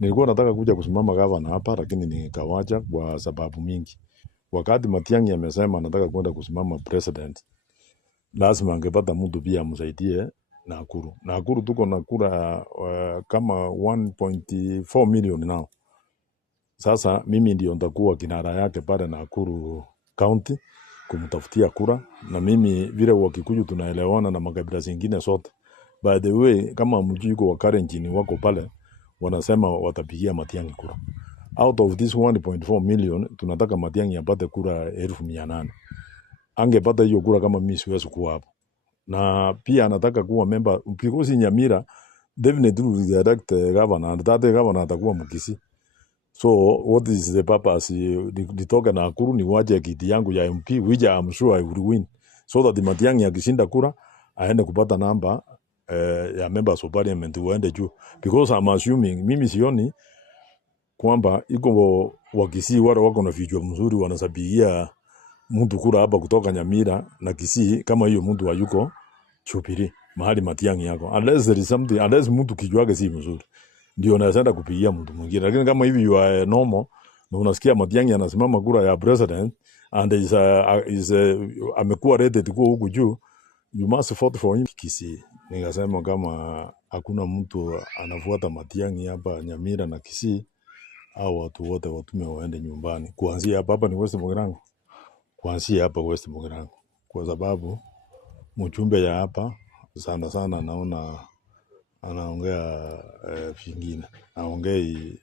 Nilikuwa nataka kuja kusimama gavana hapa lakini nikawacha kwa sababu mingi. Wakati Matiang'i amesema nataka kwenda kusimama president, lazima angepata mtu pia amsaidie Nakuru. Nakuru tuko na kura kama 1.4 million now. Sasa mimi ndio nitakuwa kinara yake pale Nakuru County kumtafutia kura, na mimi vile Wakikuyu tunaelewana na makabila zingine sote. By the way, kama mjui yuko wa Kalenjin wako pale, wanasema watapigia Matiang'i kura. Out of this 1.4 million, tunataka Matiang'i apate kura 800,000. Angepata hiyo kura kama mimi siwezi kuwa hapo. Na pia anataka kuwa member because Nyamira definitely direct governor, and that governor atakuwa Mkisii. So what is the purpose? Nitoke Nakuru niwache kiti yangu ya MP, which I'm sure I will win, so that Matiang'i akishinda kura aende kupata namba ya members of parliament waende juu, because I'm assuming, mimi sioni kwamba iko Wakisii wale wako na vichwa mzuri wanasabigia mtu kura hapa kutoka Nyamira na Kisii kama hiyo mtu hayuko Jubilee mahali Matiang'i yako, unless there is something, unless mtu kichwa yake si mzuri ndio naenda kupigia mtu mwingine. Lakini kama hivi you are normal na unasikia Matiang'i anasimama kura ya president and amekuwa rated kuwa huku juu, you must vote for him. Kisii nikasema kama hakuna mtu anafuata Matiang'i hapa Nyamira na Kisii, au watu wote watume waende nyumbani. Kuanzia hapa ni West Mugirango, kuanzia hapa West Mugirango, kwa sababu mchumbe ya hapa sana naona anaongea vingine, aongei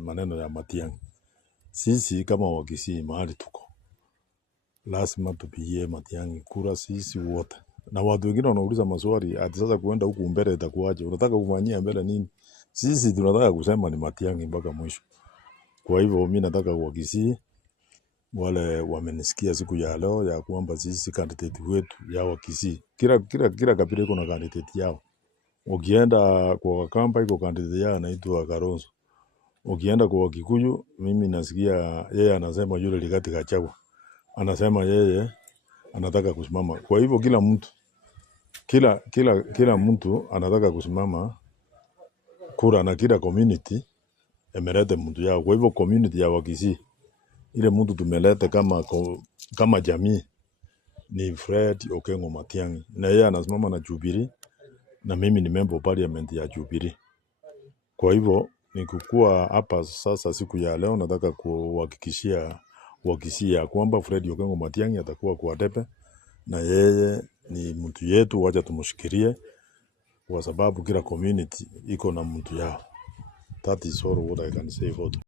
maneno ya Matiang'i. Sisi kama Wakisii mahali tuko, lazima tupigie Matiang'i kura sisi wote. Na watu wengine wanauliza maswali ati sasa kuenda huku mbele itakuwaje? Unataka kufanyia mbele nini? Sisi tunataka kusema ni Matiang'i mpaka mwisho. Kwa hivyo mimi nataka Wakisii wale wamenisikia siku ya leo ya kwamba sisi candidate wetu ya Wakisii, kila kabila iko na candidate yao. Ukienda kwa Wakamba iko candidate yao anaitwa Kalonzo. Ukienda kwa Wakikuyu, mimi nasikia yeye anasema yule Rigathi Gachagua anasema yeye anataka kusimama. Kwa hivyo kila mtu kila mtu anataka kusimama kura, na kila community emelete mtu yao. Kwa hivyo community ya Wakisii ile mtu tumeleta kama jamii ni Fred Okengo Matiang'i, na yeye anasimama na Jubilee, na mimi ni member of parliament ya Jubilee. Kwa hivyo nikukua hapa sasa siku ya leo, nataka kuhakikishia Wakisii ya kwamba Fred Okengo Matiang'i atakuwa kwa debe, na yeye ni mtu yetu, wacha tumushikilie kwa sababu kila community iko na mtu yao. That is all what I can say for